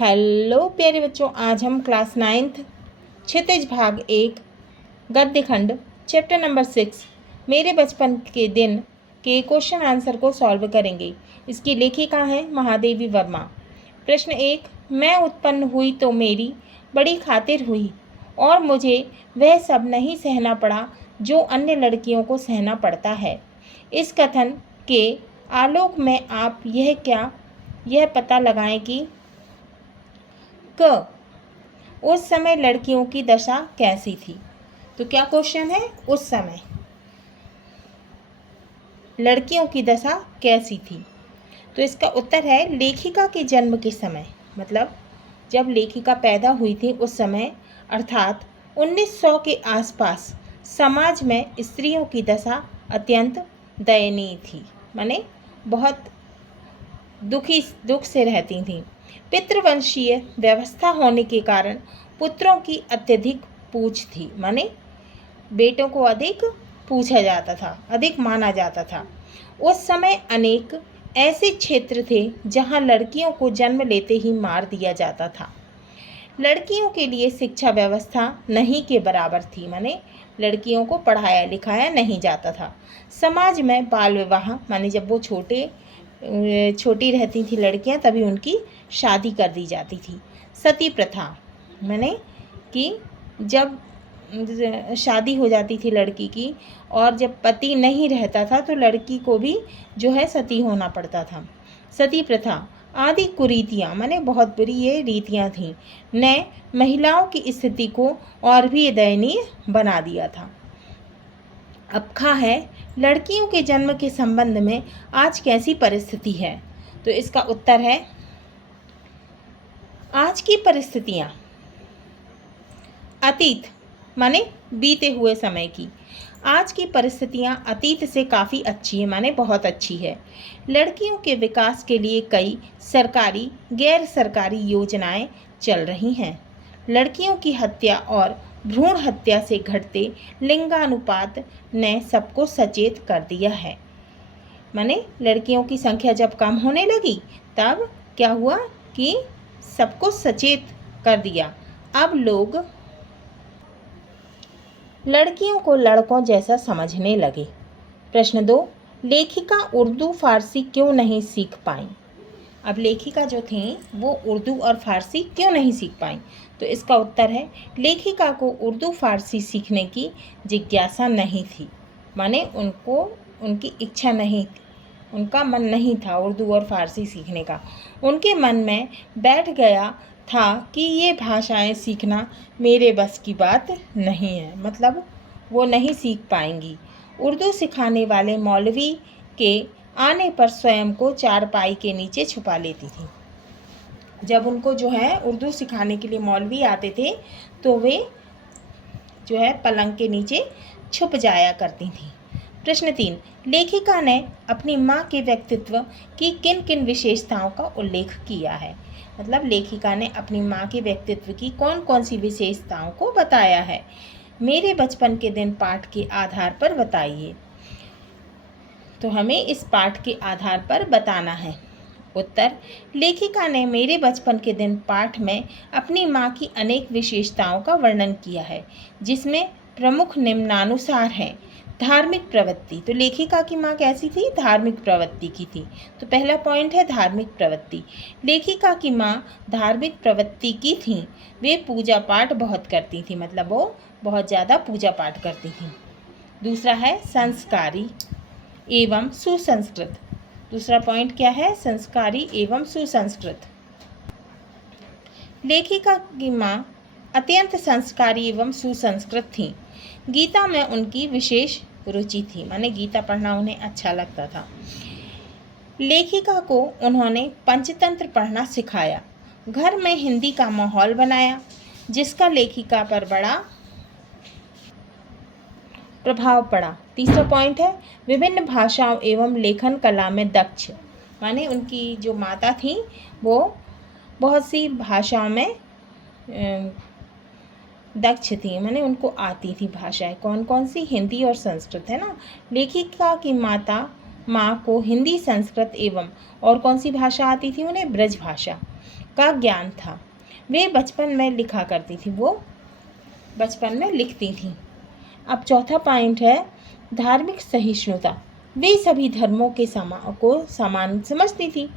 Hello प्यारे बच्चों, आज हम क्लास 9th क्षितिज भाग 1 गद्य खंड चैप्टर नंबर 6 मेरे बचपन के दिन के क्वेश्चन आंसर को सॉल्व करेंगे। इसकी लेखिका है महादेवी वर्मा। प्रश्न 1, मैं उत्पन्न हुई तो मेरी बड़ी खातिर हुई और मुझे वह सब नहीं सहना पड़ा जो अन्य लड़कियों को सहना पड़ता है। इस कथन के आलोक में आप यह पता लगाएं कि उस समय लड़कियों की दशा कैसी थी। तो क्या क्वेश्चन है, उस समय लड़कियों की दशा कैसी थी। तो इसका उत्तर है लेखिका के जन्म के समय, मतलब जब लेखिका पैदा हुई थी उस समय, अर्थात 1900 के आसपास समाज में स्त्रियों की दशा अत्यंत दयनीय थी, माने बहुत दुख से रहती थीं। पितृवंशीय व्यवस्था होने के कारण पुत्रों की अत्यधिक पूछ थी, माने बेटों को अधिक पूछा जाता था, अधिक माना जाता था। उस समय अनेक ऐसे क्षेत्र थे जहां लड़कियों को जन्म लेते ही मार दिया जाता था। लड़कियों के लिए शिक्षा व्यवस्था नहीं के बराबर थी, माने लड़कियों को पढ़ाया लिखाया नहीं जाता था। समाज में बाल विवाह, माने जब वो छोटी रहती थी लड़कियां तभी उनकी शादी कर दी जाती थी। सती प्रथा, माने कि जब शादी हो जाती थी लड़की की और जब पति नहीं रहता था तो लड़की को भी जो है सती होना पड़ता था। सती प्रथा आदि कुरीतियाँ, माने बहुत बुरी ये रीतियाँ थीं, ने महिलाओं की स्थिति को और भी दयनीय बना दिया था। अब है लड़कियों के जन्म के संबंध में आज कैसी परिस्थिति है। तो इसका उत्तर है आज की परिस्थितियाँ अतीत, माने बीते हुए समय की, आज की परिस्थितियाँ अतीत से काफ़ी अच्छी है, माने बहुत अच्छी है। लड़कियों के विकास के लिए कई सरकारी गैर सरकारी योजनाएं चल रही हैं। लड़कियों की हत्या और भ्रूण हत्या से घटते लिंगानुपात ने सबको सचेत कर दिया है। माने लड़कियों की संख्या जब कम होने लगी तब क्या हुआ कि सबको सचेत कर दिया। अब लोग लड़कियों को लड़कों जैसा समझने लगे। प्रश्न 2, लेखिका उर्दू फारसी क्यों नहीं सीख पाई। अब लेखिका जो थी वो उर्दू और फारसी क्यों नहीं सीख पाई। तो इसका उत्तर है लेखिका को उर्दू फारसी सीखने की जिज्ञासा नहीं थी, माने उनकी इच्छा नहीं थी, उनका मन नहीं था उर्दू और फारसी सीखने का। उनके मन में बैठ गया था कि ये भाषाएं सीखना मेरे बस की बात नहीं है, मतलब वो नहीं सीख पाएंगी। उर्दू सिखाने वाले मौलवी के आने पर स्वयं को चारपाई के नीचे छुपा लेती थी। जब उनको जो है उर्दू सिखाने के लिए मौलवी आते थे तो वे जो है पलंग के नीचे छुप जाया करती थी। प्रश्न 3, लेखिका ने अपनी माँ के व्यक्तित्व की किन किन विशेषताओं का उल्लेख किया है। मतलब लेखिका ने अपनी माँ के व्यक्तित्व की कौन कौन सी विशेषताओं को बताया है। मेरे बचपन के दिन पाठ के आधार पर बताइए। तो हमें इस पाठ के आधार पर बताना है। उत्तर, लेखिका ने मेरे बचपन के दिन पाठ में अपनी माँ की अनेक विशेषताओं का वर्णन किया है, जिसमें प्रमुख निम्नानुसार हैं। धार्मिक प्रवृत्ति, तो लेखिका की माँ कैसी थी, धार्मिक प्रवृत्ति की थी। तो पहला पॉइंट है धार्मिक प्रवृत्ति। लेखिका की माँ धार्मिक प्रवृत्ति की थी। वे पूजा पाठ बहुत करती थी, मतलब वो बहुत ज़्यादा पूजा पाठ करती थी। दूसरा है संस्कारी एवं सुसंस्कृत। दूसरा पॉइंट क्या है, संस्कारी एवं सुसंस्कृत। लेखिका की माँ अत्यंत संस्कारी एवं सुसंस्कृत थी। गीता में उनकी विशेष रुचि थी, माने गीता पढ़ना उन्हें अच्छा लगता था। लेखिका को उन्होंने पंचतंत्र पढ़ना सिखाया। घर में हिंदी का माहौल बनाया, जिसका लेखिका पर बड़ा प्रभाव पड़ा। तीसरा पॉइंट है विभिन्न भाषाओं एवं लेखन कला में दक्ष, माने उनकी जो माता थी वो बहुत सी भाषाओं में दक्ष थी, माने उनको आती थी भाषाएं। कौन कौन सी, हिंदी और संस्कृत, है ना। लेखिका की माँ को हिंदी, संस्कृत एवं और कौन सी भाषा आती थी उन्हें, ब्रज भाषा। का ज्ञान था। वे बचपन में लिखा करती थी, वो बचपन में लिखती थी। अब चौथा पॉइंट है धार्मिक सहिष्णुता। वे सभी धर्मों के को समान समझती थी।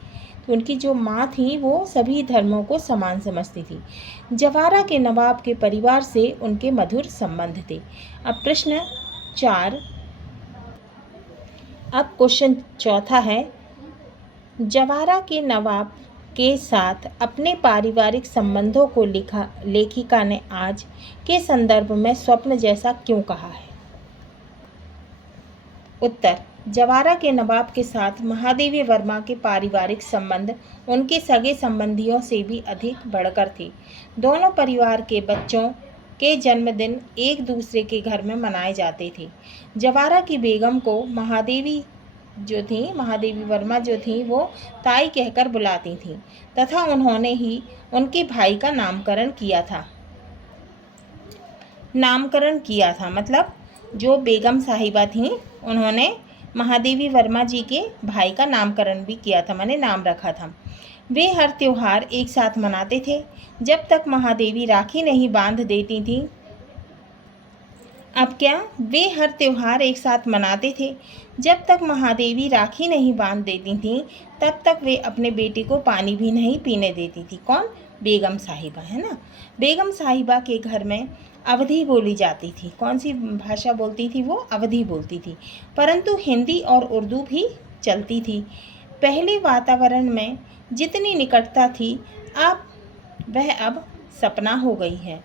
तो उनकी जो माँ थी वो सभी धर्मों को समान समझती थी। जवारा के नवाब के परिवार से उनके मधुर संबंध थे। अब प्रश्न 4, अब क्वेश्चन चौथा है, जवारा के नवाब के साथ अपने पारिवारिक संबंधों को लेखिका ने आज के संदर्भ में स्वप्न जैसा क्यों कहा है? उत्तर, जवारा के नवाब के साथ महादेवी वर्मा के पारिवारिक संबंध उनके सगे संबंधियों से भी अधिक बढ़कर थे। दोनों परिवार के बच्चों के जन्मदिन एक दूसरे के घर में मनाए जाते थे। जवारा की बेगम को महादेवी वर्मा जो थी वो ताई कहकर बुलाती थी तथा उन्होंने ही उनके भाई का नामकरण किया था। मतलब जो बेगम साहिबा थी उन्होंने महादेवी वर्मा जी के भाई का नामकरण भी किया था, माने नाम रखा था। वे हर त्योहार एक साथ मनाते थे। जब तक महादेवी राखी नहीं बांध देती थी वे हर त्योहार एक साथ मनाते थे। जब तक महादेवी राखी नहीं बांध देती थी तब तक वे अपने बेटे को पानी भी नहीं पीने देती थी। कौन? बेगम साहिबा, है ना। बेगम साहिबा के घर में अवधी बोली जाती थी। कौन सी भाषा बोलती थी वो? अवधी बोलती थी, परंतु हिंदी और उर्दू भी चलती थी। पहले वातावरण में जितनी निकटता थी अब सपना हो गई है।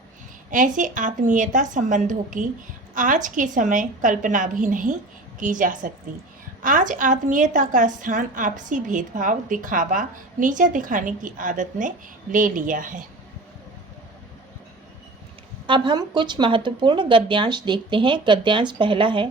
ऐसे आत्मीयता संबंधों की आज के समय कल्पना भी नहीं की जा सकती। आज आत्मीयता का स्थान आपसी भेदभाव, दिखावा, नीचा दिखाने की आदत ने ले लिया है। अब हम कुछ महत्वपूर्ण गद्यांश देखते हैं। गद्यांश पहला है,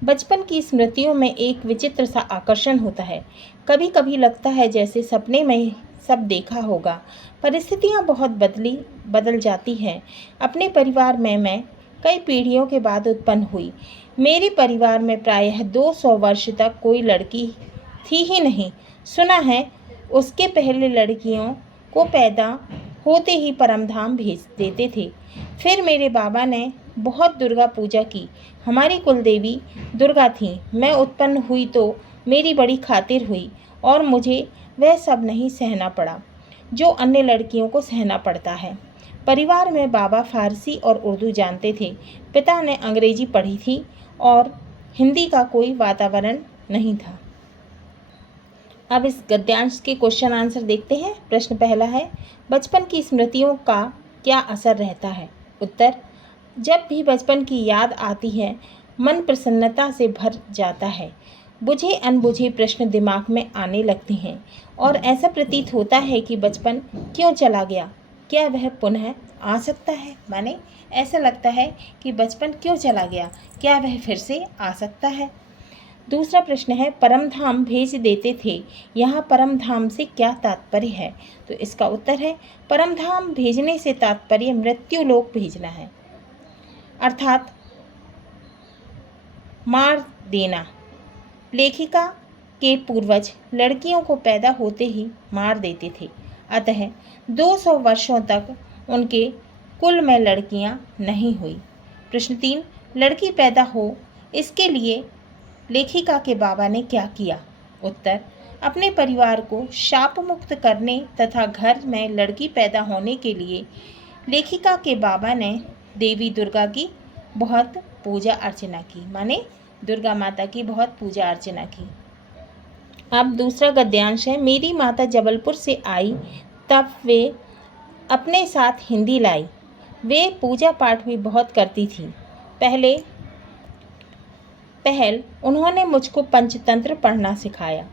बचपन की स्मृतियों में एक विचित्र सा आकर्षण होता है। कभी कभी लगता है जैसे सपने में सब देखा होगा। परिस्थितियाँ बहुत बदल जाती हैं। अपने परिवार में मैं कई पीढ़ियों के बाद उत्पन्न हुई। मेरे परिवार में प्रायः 200 वर्ष तक कोई लड़की थी ही नहीं। सुना है उसके पहले लड़कियों को पैदा होते ही परमधाम भेज देते थे। फिर मेरे बाबा ने बहुत दुर्गा पूजा की। हमारी कुलदेवी दुर्गा थी। मैं उत्पन्न हुई तो मेरी बड़ी खातिर हुई और मुझे वह सब नहीं सहना पड़ा जो अन्य लड़कियों को सहना पड़ता है। परिवार में बाबा फारसी और उर्दू जानते थे। पिता ने अंग्रेजी पढ़ी थी और हिंदी का कोई वातावरण नहीं था। अब इस गद्यांश के क्वेश्चन आंसर देखते हैं। प्रश्न पहला है, बचपन की स्मृतियों का क्या असर रहता है? उत्तर, जब भी बचपन की याद आती है मन प्रसन्नता से भर जाता है। बुझे अनबुझे प्रश्न दिमाग में आने लगते हैं और ऐसा प्रतीत होता है कि बचपन क्यों चला गया, क्या वह पुनः आ सकता है? माने ऐसा लगता है कि बचपन क्यों चला गया, क्या वह फिर से आ सकता है? दूसरा प्रश्न है, परमधाम भेज देते थे। यहाँ परमधाम से क्या तात्पर्य है? तो इसका उत्तर है, परमधाम भेजने से तात्पर्य मृत्यु लोक भेजना है, अर्थात मार देना। लेखिका के पूर्वज लड़कियों को पैदा होते ही मार देते थे, अतः 200 वर्षों तक उनके कुल में लड़कियां नहीं हुई। प्रश्न 3, लड़की पैदा हो इसके लिए लेखिका के बाबा ने क्या किया? उत्तर, अपने परिवार को शाप मुक्त करने तथा घर में लड़की पैदा होने के लिए लेखिका के बाबा ने देवी दुर्गा की बहुत पूजा अर्चना की, माने दुर्गा माता की बहुत पूजा अर्चना की। अब दूसरा गद्यांश है, मेरी माता जबलपुर से आई तब वे अपने साथ हिंदी लाई। वे पूजा पाठ भी बहुत करती थी। पहल उन्होंने मुझको पंचतंत्र पढ़ना सिखाया।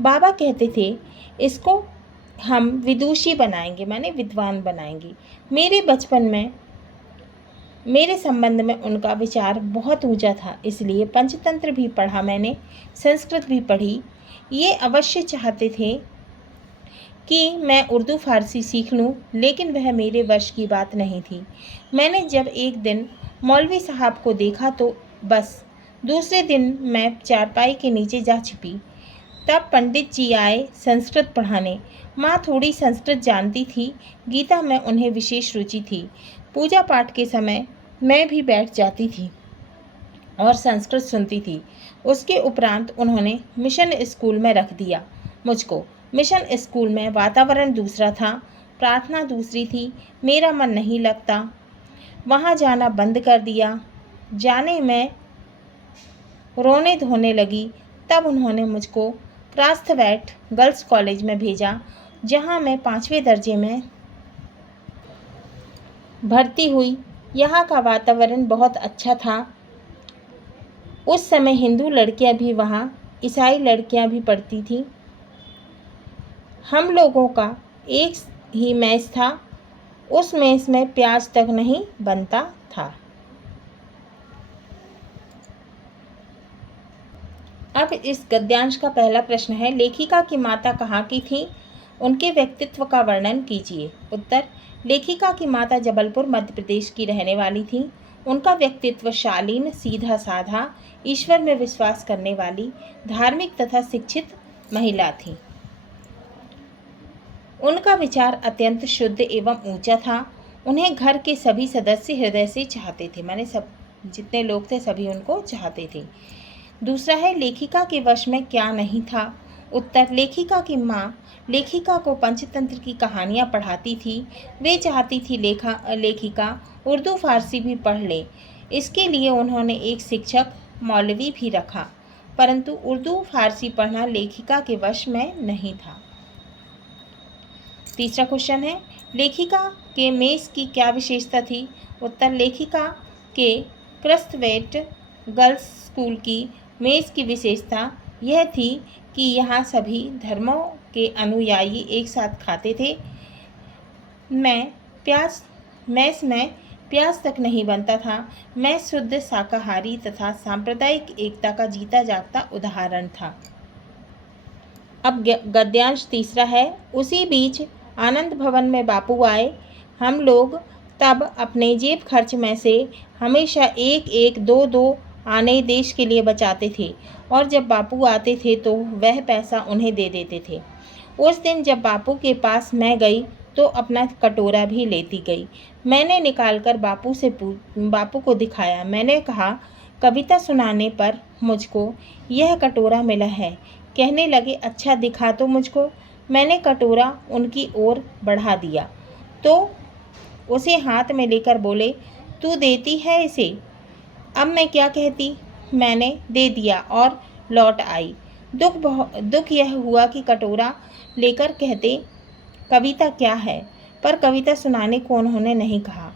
बाबा कहते थे इसको हम विदुषी बनाएंगे, माने विद्वान बनाएंगे। मेरे बचपन में मेरे संबंध में उनका विचार बहुत ऊंचा था, इसलिए पंचतंत्र भी पढ़ा मैंने, संस्कृत भी पढ़ी। ये अवश्य चाहते थे कि मैं उर्दू फारसी सीख लूं, लेकिन वह मेरे वश की बात नहीं थी। मैंने जब एक दिन मौलवी साहब को देखा तो बस दूसरे दिन मैं चारपाई के नीचे जा छिपी। तब पंडित जी आए संस्कृत पढ़ाने। माँ थोड़ी संस्कृत जानती थी। गीता में उन्हें विशेष रुचि थी। पूजा पाठ के समय मैं भी बैठ जाती थी और संस्कृत सुनती थी। उसके उपरांत उन्होंने मिशन स्कूल में रख दिया मुझको। मिशन स्कूल में वातावरण दूसरा था, प्रार्थना दूसरी थी। मेरा मन नहीं लगता, वहाँ जाना बंद कर दिया। जाने में रोने धोने लगी। तब उन्होंने मुझको क्रास्थवैट गर्ल्स कॉलेज में भेजा, जहाँ मैं 5वें दर्जे में भर्ती हुई। यहाँ का वातावरण बहुत अच्छा था। उस समय हिंदू लड़कियां भी वहाँ, ईसाई लड़कियां भी पढ़ती थीं। हम लोगों का एक ही मेस था। उस मेस में प्याज तक नहीं बनता था। अब इस गद्यांश का पहला प्रश्न है, लेखिका की माता कहाँ की थी? उनके व्यक्तित्व का वर्णन कीजिए। उत्तर, लेखिका की माता जबलपुर मध्य प्रदेश की रहने वाली थी। उनका व्यक्तित्व शालीन, सीधा साधा, ईश्वर में विश्वास करने वाली, धार्मिक तथा शिक्षित महिला थी। उनका विचार अत्यंत शुद्ध एवं ऊंचा था। उन्हें घर के सभी सदस्य हृदय से चाहते थे, माने सब जितने लोग थे सभी उनको चाहते थे। दूसरा है, लेखिका के वश में क्या नहीं था? उत्तर, लेखिका की माँ लेखिका को पंचतंत्र की कहानियाँ पढ़ाती थी। वे चाहती थी लेखिका उर्दू फारसी भी पढ़ ले। इसके लिए उन्होंने एक शिक्षक मौलवी भी रखा, परंतु उर्दू फारसी पढ़ना लेखिका के वश में नहीं था। तीसरा क्वेश्चन है, लेखिका के मेस की क्या विशेषता थी? उत्तर, लेखिका के क्रास्थवैट गर्ल्स स्कूल की मेस की विशेषता यह थी कि यहाँ सभी धर्मों के अनुयायी एक साथ खाते थे। मेस में प्याज तक नहीं बनता था। मैं शुद्ध शाकाहारी तथा सांप्रदायिक एकता का जीता जागता उदाहरण था। अब गद्यांश तीसरा है, उसी बीच आनंद भवन में बापू आए। हम लोग तब अपने जेब खर्च में से हमेशा एक एक दो दो आने देश के लिए बचाते थे और जब बापू आते थे तो वह पैसा उन्हें दे देते थे। उस दिन जब बापू के पास मैं गई तो अपना कटोरा भी लेती गई। मैंने निकालकर बापू को दिखाया। मैंने कहा, कविता सुनाने पर मुझको यह कटोरा मिला है। कहने लगे, अच्छा दिखा तो मुझको। मैंने कटोरा उनकी ओर बढ़ा दिया तो उसे हाथ में लेकर बोले, तू देती है इसे? अब मैं क्या कहती? मैंने दे दिया और लौट आई। दुख यह हुआ कि कटोरा लेकर कहते कविता क्या है, पर कविता सुनाने को उन्होंने नहीं कहा।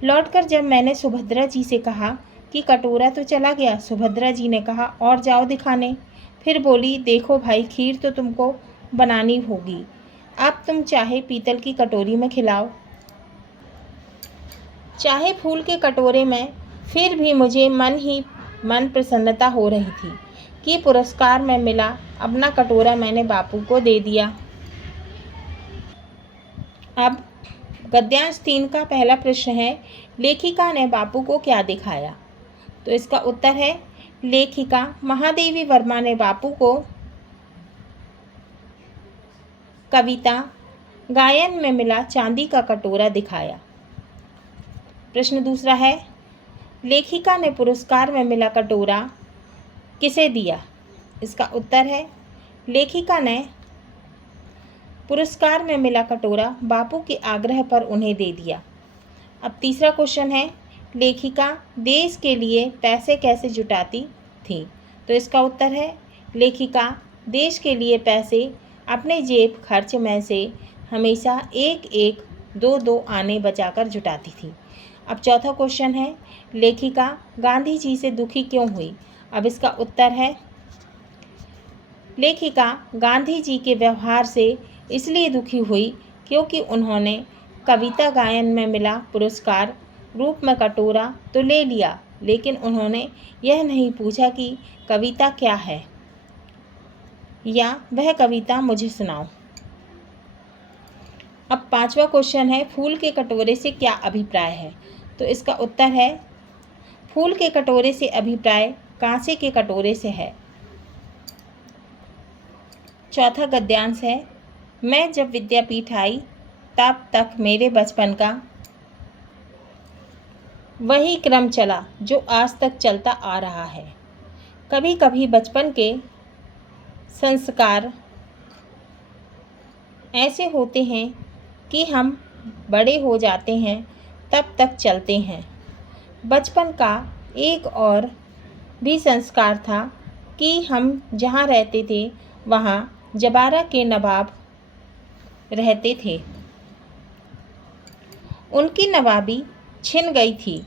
लौटकर जब मैंने सुभद्रा जी से कहा कि कटोरा तो चला गया, सुभद्रा जी ने कहा, और जाओ दिखाने। फिर बोली, देखो भाई, खीर तो तुमको बनानी होगी। अब तुम चाहे पीतल की कटोरी में खिलाओ, चाहे फूल के कटोरे में। फिर भी मुझे मन प्रसन्नता हो रही थी कि पुरस्कार में मिला। अपना कटोरा मैंने बापू को दे दिया। अब गद्यांश 3 का पहला प्रश्न है, लेखिका ने बापू को क्या दिखाया? तो इसका उत्तर है, लेखिका महादेवी वर्मा ने बापू को कविता गायन में मिला चांदी का कटोरा दिखाया। प्रश्न दूसरा है, लेखिका ने पुरस्कार में मिला कटोरा किसे दिया? इसका उत्तर है, लेखिका ने पुरस्कार में मिला कटोरा बापू के आग्रह पर उन्हें दे दिया। अब तीसरा क्वेश्चन है, लेखिका देश के लिए पैसे कैसे जुटाती थी? तो इसका उत्तर है, लेखिका देश के लिए पैसे अपने जेब खर्च में से हमेशा एक एक दो दो आने बचाकर जुटाती थी। अब चौथा क्वेश्चन है, लेखिका गांधी जी से दुखी क्यों हुई? अब इसका उत्तर है, लेखिका गांधी जी के व्यवहार से इसलिए दुखी हुई क्योंकि उन्होंने कविता गायन में मिला पुरस्कार रूप में कटोरा तो ले लिया, लेकिन उन्होंने यह नहीं पूछा कि कविता क्या है या वह कविता मुझे सुनाओ। अब पांचवा क्वेश्चन है, फूल के कटोरे से क्या अभिप्राय है? तो इसका उत्तर है, फूल के कटोरे से अभिप्राय कांसे के कटोरे से है। चौथा गद्यांश है, मैं जब विद्यापीठ आई तब तक मेरे बचपन का वही क्रम चला जो आज तक चलता आ रहा है। कभी कभी बचपन के संस्कार ऐसे होते हैं कि हम बड़े हो जाते हैं तब तक चलते हैं। बचपन का एक और भी संस्कार था कि हम जहाँ रहते थे वहाँ जबारा के नवाब रहते थे। उनकी नवाबी छिन गई थी।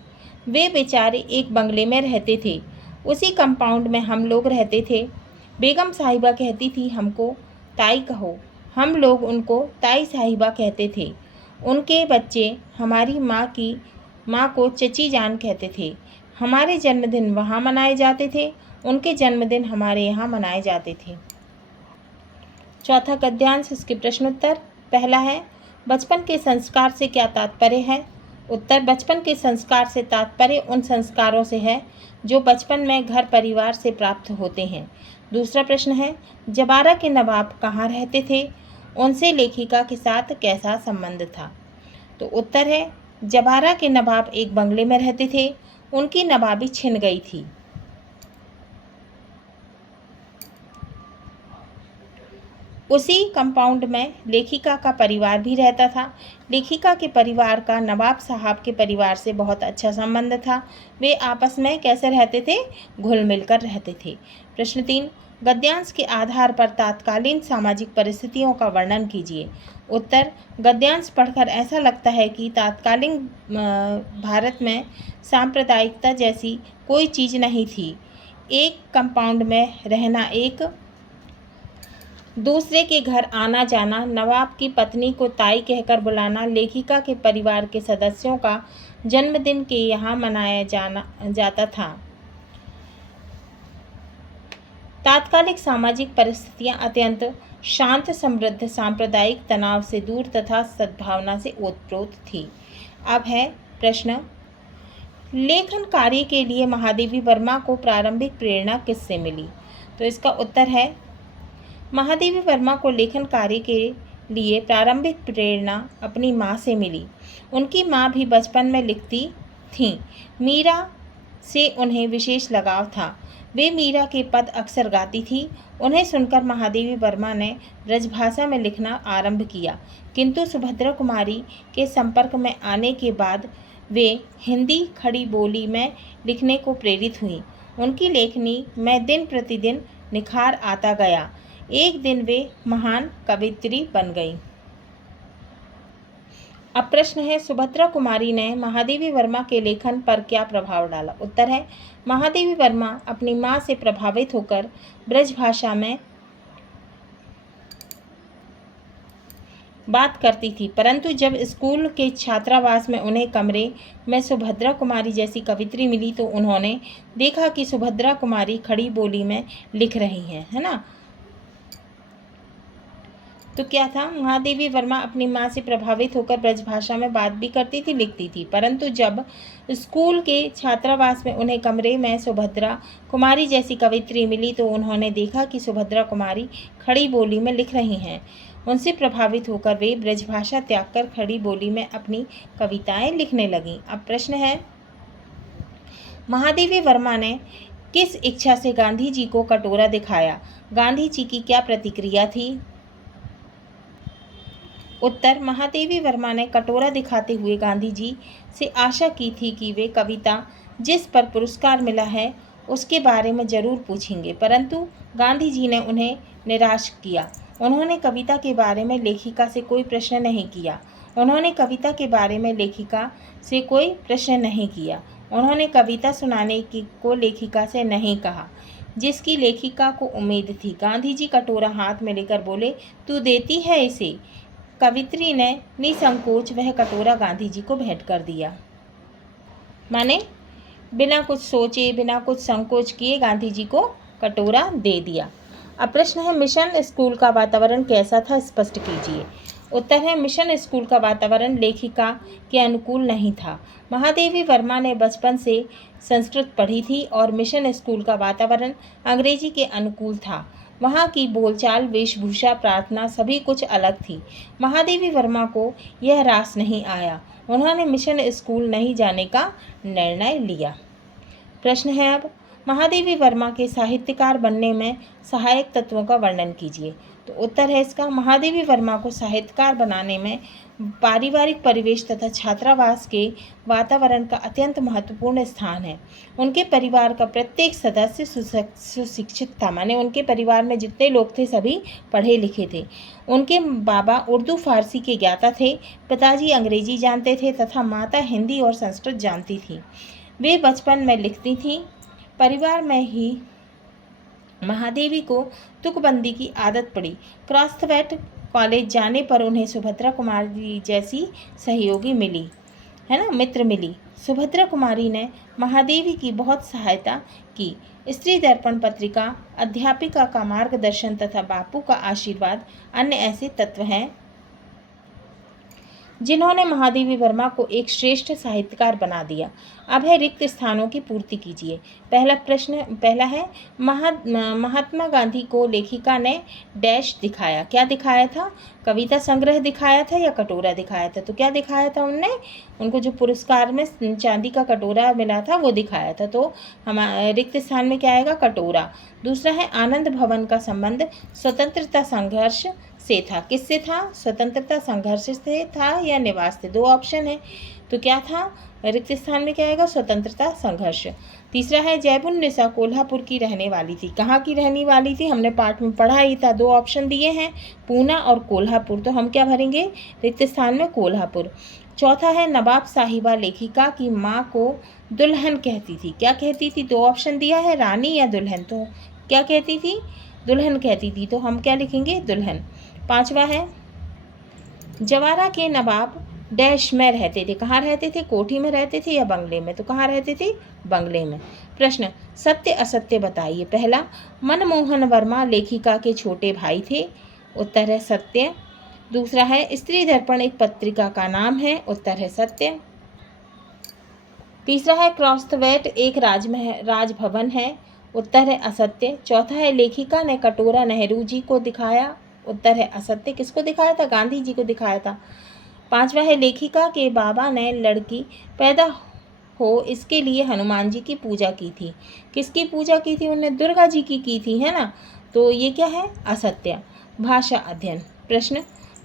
वे बेचारे एक बंगले में रहते थे। उसी कंपाउंड में हम लोग रहते थे। बेगम साहिबा कहती थी हमको ताई कहो, हम लोग उनको ताई साहिबा कहते थे। उनके बच्चे हमारी माँ को चची जान कहते थे। हमारे जन्मदिन वहाँ मनाए जाते थे, उनके जन्मदिन हमारे यहाँ मनाए जाते थे। चौथा गद्यांश, इसके प्रश्नोत्तर। पहला है, बचपन के संस्कार से क्या तात्पर्य है? उत्तर, बचपन के संस्कार से तात्पर्य उन संस्कारों से है जो बचपन में घर परिवार से प्राप्त होते हैं। दूसरा प्रश्न है, जबारा के नवाब कहाँ रहते थे? उनसे लेखिका के साथ कैसा संबंध था? तो उत्तर है, जबारा के नवाब एक बंगले में रहते थे। उनकी नवाबी छिन गई थी। उसी कंपाउंड में लेखिका का परिवार भी रहता था। लेखिका के परिवार का नवाब साहब के परिवार से बहुत अच्छा संबंध था। वे आपस में कैसे रहते थे? घुल मिलकर रहते थे। प्रश्न 3, गद्यांश के आधार पर तत्कालीन सामाजिक परिस्थितियों का वर्णन कीजिए। उत्तर, गद्यांश पढ़कर ऐसा लगता है कि तत्कालीन भारत में सांप्रदायिकता जैसी कोई चीज़ नहीं थी। एक कंपाउंड में रहना, एक दूसरे के घर आना जाना, नवाब की पत्नी को ताई कहकर बुलाना, लेखिका के परिवार के सदस्यों का जन्मदिन के यहाँ मनाया जाता था। तात्कालिक सामाजिक परिस्थितियाँ अत्यंत शांत, समृद्ध, सांप्रदायिक तनाव से दूर तथा सद्भावना से ओतप्रोत थी। अब है प्रश्न, लेखन कार्य के लिए महादेवी वर्मा को प्रारंभिक प्रेरणा किससे मिली? तो इसका उत्तर है, महादेवी वर्मा को लेखन कार्य के लिए प्रारंभिक प्रेरणा अपनी माँ से मिली। उनकी माँ भी बचपन में लिखती थीं। मीरा से उन्हें विशेष लगाव था। वे मीरा के पद अक्सर गाती थी। उन्हें सुनकर महादेवी वर्मा ने ब्रजभाषा में लिखना आरंभ किया, किंतु सुभद्रा कुमारी के संपर्क में आने के बाद वे हिंदी खड़ी बोली में लिखने को प्रेरित हुईं। उनकी लेखनी में दिन प्रतिदिन निखार आता गया। एक दिन वे महान कवयित्री बन गईं। अब प्रश्न है, सुभद्रा कुमारी ने महादेवी वर्मा के लेखन पर क्या प्रभाव डाला? उत्तर है, महादेवी वर्मा अपनी माँ से प्रभावित होकर ब्रजभाषा में बात करती थी, परंतु जब स्कूल के छात्रावास में उन्हें कमरे में सुभद्रा कुमारी जैसी कवयित्री मिली तो उन्होंने देखा कि सुभद्रा कुमारी खड़ी बोली में लिख रही हैं, है ना। तो क्या था, महादेवी वर्मा अपनी माँ से प्रभावित होकर ब्रजभाषा में बात भी करती थी, लिखती थी, परंतु जब स्कूल के छात्रावास में उन्हें कमरे में सुभद्रा कुमारी जैसी कवयित्री मिली तो उन्होंने देखा कि सुभद्रा कुमारी खड़ी बोली में लिख रही हैं। उनसे प्रभावित होकर वे ब्रजभाषा त्याग कर खड़ी बोली में अपनी कविताएं लिखने लगीं। अब प्रश्न है, महादेवी वर्मा ने किस इच्छा से गांधी जी को कटोरा दिखाया? गांधी जी की क्या प्रतिक्रिया थी? उत्तर, महादेवी वर्मा ने कटोरा दिखाते हुए गांधी जी से आशा की थी कि वे कविता जिस पर पुरस्कार मिला है उसके बारे में जरूर पूछेंगे, परंतु गांधी जी ने उन्हें निराश किया। उन्होंने कविता के बारे में लेखिका से कोई प्रश्न नहीं किया। उन्होंने कविता सुनाने को लेखिका से नहीं कहा, जिसकी लेखिका को उम्मीद थी। गांधी जी कटोरा हाथ में लेकर बोले, तू देती है इसे? कवयित्री ने निसंकोच वह कटोरा गांधी जी को भेंट कर दिया। माने बिना कुछ सोचे, बिना कुछ संकोच किए गांधी जी को कटोरा दे दिया। अब प्रश्न है, मिशन स्कूल का वातावरण कैसा था? स्पष्ट कीजिए। उत्तर है, मिशन स्कूल का वातावरण लेखिका के अनुकूल नहीं था। महादेवी वर्मा ने बचपन से संस्कृत पढ़ी थी और मिशन स्कूल का वातावरण अंग्रेजी के अनुकूल था। वहाँ की बोलचाल, वेशभूषा, प्रार्थना सभी कुछ अलग थी। महादेवी वर्मा को यह रास नहीं आया। उन्होंने मिशन स्कूल नहीं जाने का निर्णय लिया। प्रश्न है अब, महादेवी वर्मा के साहित्यकार बनने में सहायक तत्वों का वर्णन कीजिए। तो उत्तर है इसका, महादेवी वर्मा को साहित्यकार बनाने में पारिवारिक परिवेश तथा छात्रावास के वातावरण का अत्यंत महत्वपूर्ण स्थान है। उनके परिवार का प्रत्येक सदस्य सुशिक्षित था, माने उनके परिवार में जितने लोग थे सभी पढ़े लिखे थे। उनके बाबा उर्दू फारसी के ज्ञाता थे, पिताजी अंग्रेजी जानते थे तथा माता हिंदी और संस्कृत जानती थी। वे बचपन में लिखती थीं। परिवार में ही महादेवी को तुकबंदी की आदत पड़ी। क्रॉसवेट कॉलेज जाने पर उन्हें सुभद्रा कुमारी जैसी सहयोगी मिली, है ना, मित्र मिली। सुभद्रा कुमारी ने महादेवी की बहुत सहायता की। स्त्री दर्पण पत्रिका, अध्यापिका का मार्गदर्शन तथा बापू का आशीर्वाद अन्य ऐसे तत्व हैं जिन्होंने महादेवी वर्मा को एक श्रेष्ठ साहित्यकार बना दिया। अब है रिक्त स्थानों की पूर्ति कीजिए। पहला है, महात्मा गांधी को लेखिका ने डैश दिखाया। क्या दिखाया था? कविता संग्रह दिखाया था या कटोरा दिखाया था? तो क्या दिखाया था उनने? उनको जो पुरस्कार में चांदी का कटोरा मिला था वो दिखाया था। तो हम रिक्त स्थान में क्या आएगा? कटोरा। दूसरा है, आनंद भवन का संबंध स्वतंत्रता संघर्ष से था। किससे था? स्वतंत्रता संघर्ष से था या निवास से? दो ऑप्शन है, तो क्या था? रिक्त स्थान में क्या आएगा? स्वतंत्रता संघर्ष। तीसरा है, जैबुन्निसा कोल्हापुर की रहने वाली थी। कहाँ की रहने वाली थी? हमने पाठ में पढ़ा ही था, दो ऑप्शन दिए हैं, पूना और कोल्हापुर। तो हम क्या भरेंगे? रिक्त स्थान में कोल्हापुर। चौथा है, नवाब साहिबा लेखिका की माँ को दुल्हन कहती थी। क्या कहती थी? दो ऑप्शन दिया है, रानी या दुल्हन। तो क्या कहती थी? दुल्हन कहती थी। तो हम क्या लिखेंगे? दुल्हन। पांचवा है, जवारा के नवाब डैश में रहते थे। कहाँ रहते थे? कोठी में रहते थे या बंगले में? तो कहाँ रहते थे? बंगले में। प्रश्न, सत्य असत्य बताइए। पहला, मनमोहन वर्मा लेखिका के छोटे भाई थे। उत्तर है सत्य। दूसरा है, स्त्री दर्पण एक पत्रिका का नाम है। उत्तर है सत्य। तीसरा है, क्रॉसवेट एक राजभवन है। उत्तर है असत्य। चौथा है, लेखिका ने कटोरा नेहरू जी को दिखाया। उत्तर है असत्य। किसको दिखाया था? गांधी जी को दिखाया था। पांचवा है, लेखिका के बाबा ने लड़की पैदा हो इसके लिए हनुमान जी की पूजा की थी। किसकी पूजा की थी? उन्होंने दुर्गा जी की थी, है ना। तो ये क्या है? असत्य। भाषा अध्ययन। प्रश्न,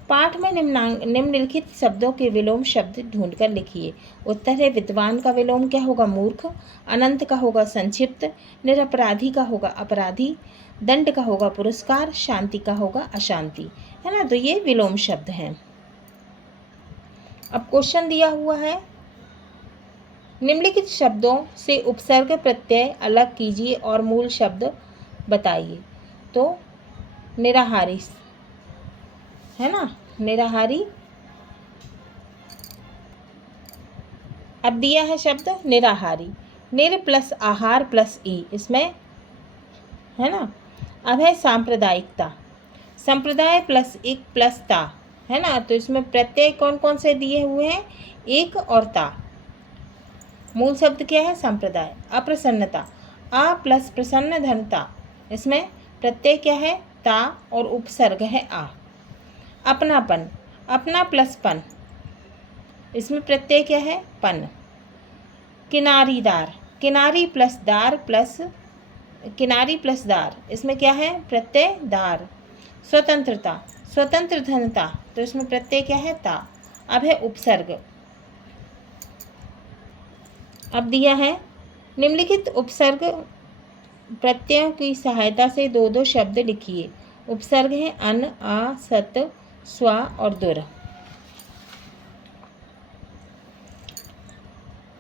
पाठ में निम्नलिखित शब्दों के विलोम शब्द ढूंढकर लिखिए। उत्तर है, विद्वान का विलोम क्या होगा? मूर्ख। अनंत का होगा संक्षिप्त। निरपराधी का होगा अपराधी। दंड का होगा पुरस्कार। शांति का होगा अशांति, है ना। तो ये विलोम शब्द हैं। अब क्वेश्चन दिया हुआ है, निम्नलिखित शब्दों से उपसर्ग प्रत्यय अलग कीजिए और मूल शब्द बताइए। तो निराहारी, है ना, निराहारी। अब दिया है शब्द निराहारी, निर प्लस आहार प्लस ई, इसमें, है ना। अब है सांप्रदायिकता, संप्रदाय प्लस एक प्लस ता, है ना। तो इसमें प्रत्यय कौन कौन से दिए हुए हैं? एक और ता। मूल शब्द क्या है? संप्रदाय। अप्रसन्नता, आ प्लस प्रसन्न धनता, इसमें प्रत्यय क्या है? ता और उपसर्ग है आ। अपनापन, अपना प्लस पन, इसमें प्रत्यय क्या है? पन। किनारीदार, किनारी प्लस दार प्लस किनारी प्लस दार, इसमें क्या है? प्रत्यय दार। स्वतंत्रता, स्वतंत्र धनता, तो इसमें प्रत्यय क्या है? ता। अब है उपसर्ग। अब दिया है, निम्नलिखित उपसर्ग प्रत्ययों की सहायता से दो दो शब्द लिखिए। उपसर्ग है अन, आ, सत, स्वा और दुर।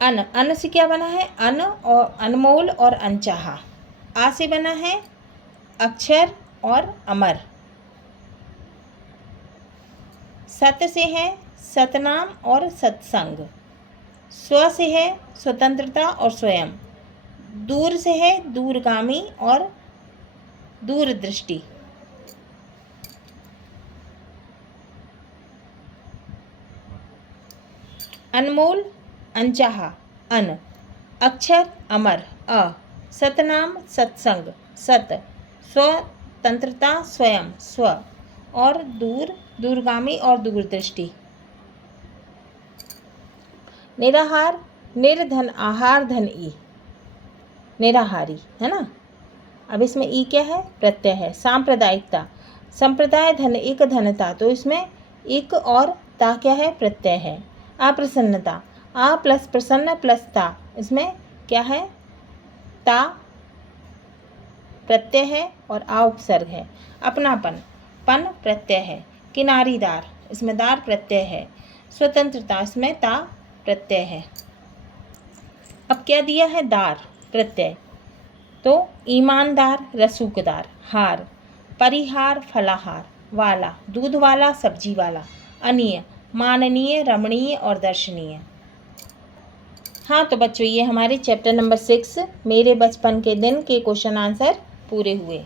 अन, अन से क्या बना है? अन और अनमोल और अनचाहा। आ से बना है अक्षर और अमर। सत से है सतनाम और सत्संग। स्व से है स्वतंत्रता और स्वयं। दूर से है दूरगामी और दूरदृष्टि। अनमोल अनचाहा अन, अक्षर अमर अ, सतनाम सत्संग सत, स्व स्वतंत्रता स्वयं स्व, और दूर दूरगामी और दूरदृष्टि। निराहार निर्धन आहार धन ई, निराहारी है ना। अब इसमें ई क्या है, प्रत्यय है। सांप्रदायिकता, संप्रदाय धन एक धनता, तो इसमें एक और ता क्या है, प्रत्यय है। अप्रसन्नता, आ प्लस प्रसन्न प्लस ता, इसमें क्या है, ता प्रत्यय है और आ उपसर्ग है। अपनापन, पन प्रत्यय है। किनारीदार, इसमें दार प्रत्यय है। स्वतंत्रता, इसमें ता प्रत्यय है। अब क्या दिया है, दार प्रत्यय, तो ईमानदार रसूखदार। हार, परिहार फलाहार। वाला, दूध वाला सब्जी वाला। अनीय, माननीय रमणीय और दर्शनीय। हाँ तो बच्चों, ये हमारे चैप्टर नंबर 6 मेरे बचपन के दिन के क्वेश्चन आंसर पूरे हुए।